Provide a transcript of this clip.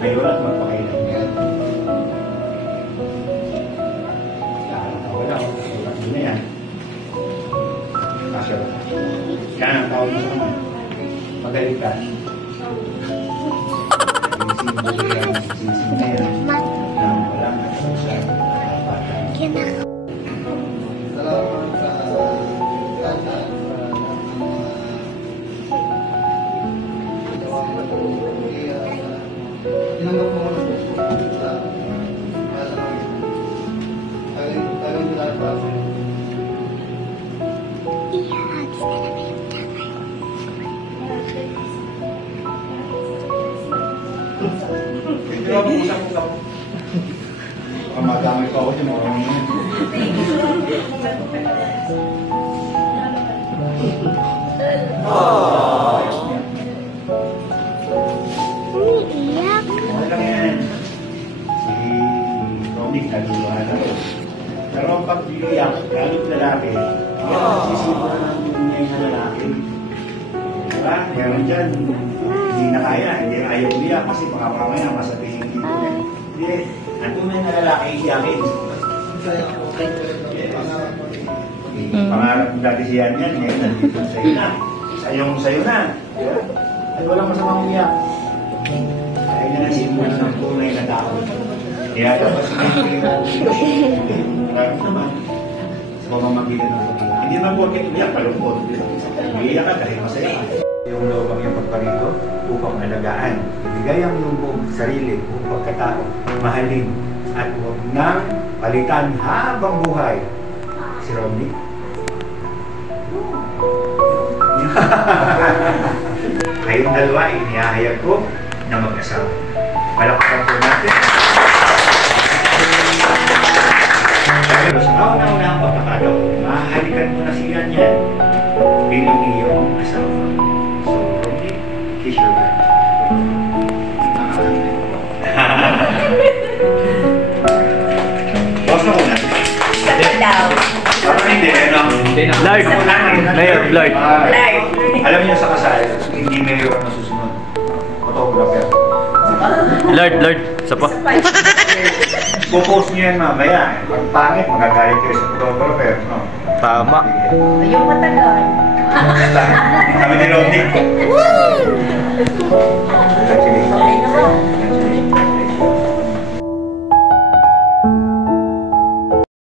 Ngayon at magpakailan yan. Wala ko. Wala ko na yan. Kasya ba? Yan ang tawag mo naman. Magaling ka. Sinising na yan. Wala nga siya. Salamat sa lahat. Tinanggap mo ko sa talagang lahat pa. Madami pa ako yung mga Umiiyak. okay lang yan. Si Romic naguluhan na ito. Pero pag iiyak, galit lalaki, sisipo na ng dunyay na lalaki. Diba? Meron dyan, hindi na kaya, hindi ayaw iiyak kasi baka mamaya masabihin dito. Hindi, ang tunay na lalaki iiyakin. Pangarap dati siya yan, ngayon nandito sa'yo na. Sa'yo na. At walang masamang umiyak. Kaya niya na simulan ng tunay na tao. Kaya dapat marami naman sa pamamagitan ng pagkakas. Hindi naman porket umiyak, palungkot. Umiyak ka dahil masaya. Yung loob ang iyong pagparito upang alagaan. Ibigay ang iyong buong sarili, buong pagkatao, mahalin, at huwag nang palitan habang buhay. Si Romney. Kayong dalawa, inihahayag ko na mag-asawa. Palakpakan po natin. Pero sa kauna-una ang pagkakataon, mahalikan mo na siya niyan bilang iyong asawa. So, Romney, kiss your back. Boss na muna. Parang hindi, ano? Live! Mayor, live! Alam niyo sa kasal, hindi mayor ang nasusunod. Photographer. Lord, isa pa. Pupost niyo yan mamaya. Pag pangit, magagalit kayo sa photographer. No? Tama. Yung matagal. Kami ni Rodney. Okay naman.